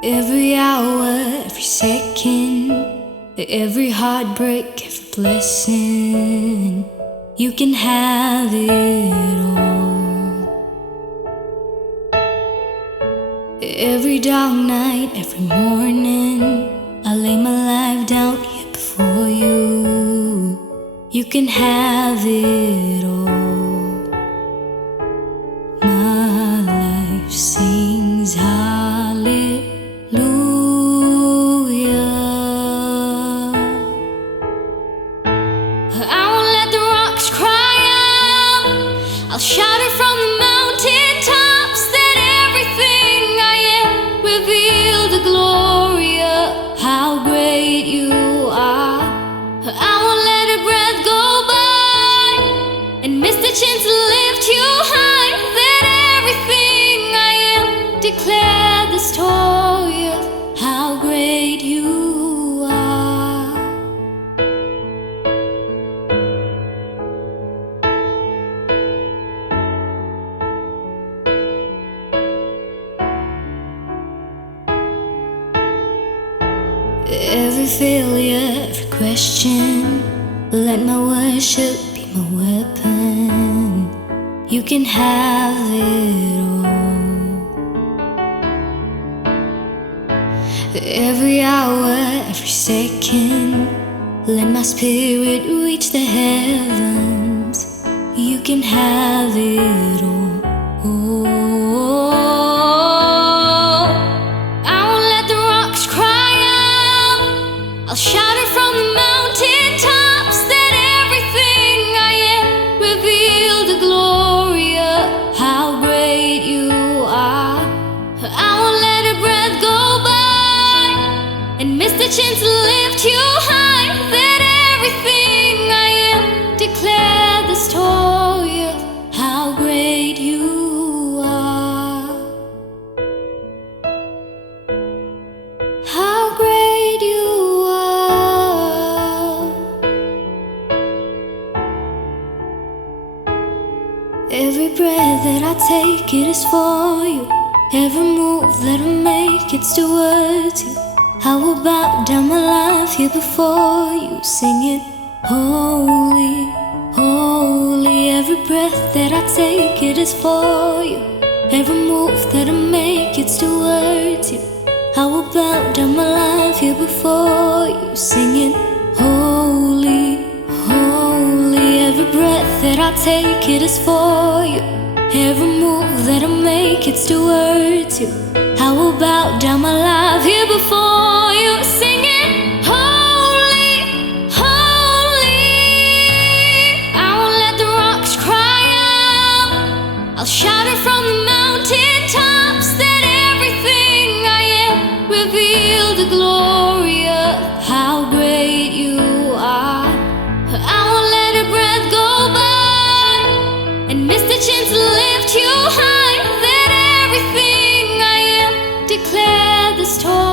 Every hour, every second, every heartbreak, every blessing, you can have it all. Every dark night, every morning, I lay my life down here before you. You can have it all. My life sings hallelujah. I won't let the rocks cry out. I'll shout it from the mountain tops that everything I am reveal the glory of how great you are. I won't let a breath go by and miss the chance to lift you high, that everything I am declare the story of how great you are. Every failure, every question, let my worship be my weapon. You can have it all. Every hour, every second, let my spirit reach the heavens. You can have it all. I won't let the rocks cry out. I'll shout it from the mountain tops that everything I am reveal the glory of how great you are. I won't let a breath go by and miss the chance to lift you high, that everything I am declare the story of how great you are. How great you are. Every breath that I take, it is for you. Every move that I make, it's towards you. I will bow down my life here before you, singing holy, holy. Every breath that I take, it is for you. Every move that I make, it's towards you. I will bow down my life here before you, singing holy, holy. Every breath that I take, it is for you. Every move that I make, it's towards you. I will bow down my life here before you, singing holy, holy. I won't let the rocks cry out. I'll shout it from the mountain tops that everything I am reveal the glory of how great you are. I won't let a breath go by and miss the chance to lift you high, that everything I am declare the story